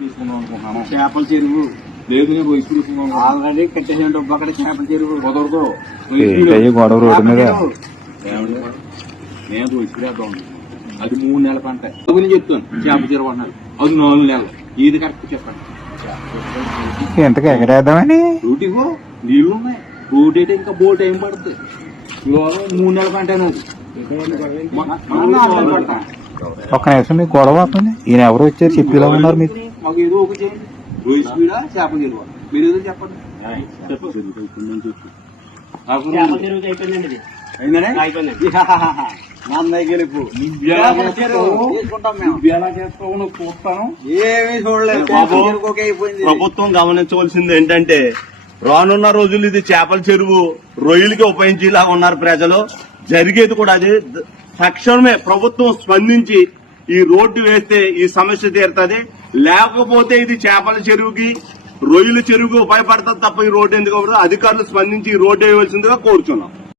తీసుకుందాం అనుకుంటున్నాను. చేపల చెరువు లేదు, నేను రొయ్యి తీసుకుందాం. ఆల్రెడీ కట్టేసిన డబ్బు అక్కడ చేపల చెరువు కుదరదు. గొడవ రోడ్డు మీద నేను రొయ్యి వేద్దాం. అది 3 నెలల పంట. నేను చెప్తాను చేపల చెరువు అన్నారు. అది 4 నెలలు. ఇది కరెక్ట్ చెప్పండి. ఎంతకు ఎగరేద్దామని రోటిగో నీళ్లు ఉన్నాయి. రోడ్ అయితే ఇంకా బోల్ టైం పడుతుంది. 3 నెలల పంట అనేది ఒక్క నిమిషం మీకు గొడవ అవుతుంది. ఈయన ఎవరు వచ్చారు చెప్పేలా ఉన్నారు మీకు. మాకు ఏదో ఒక చేయండి. రొయ్యి స్పీడా చేపల చెరువు మీరు ఏదో చెప్పండి. చూస్తాను. ఏమీ చూడలేదు. ప్రభుత్వం గమనించవలసింది ఏంటంటే రానున్న రోజులు ఇది చేపల చెరువు రొయ్యలకి ఉపయోగించేలా ఉన్నారు ప్రజలు. జరిగేది కూడా అది. తక్షణమే ప్రభుత్వం స్పందించి ఈ రోడ్డు వేస్తే ఈ సమస్య తీరుతుంది. లేకపోతే ఇది చేపల చెరువుకి రొయ్యల చెరువుకి ఉపయోగపడుతుంది తప్ప ఈ రోడ్డు ఎందుకు అధికారులు స్పందించి ఈ రోడ్డు వేయవలసిందిగా కోరుచున్నాం.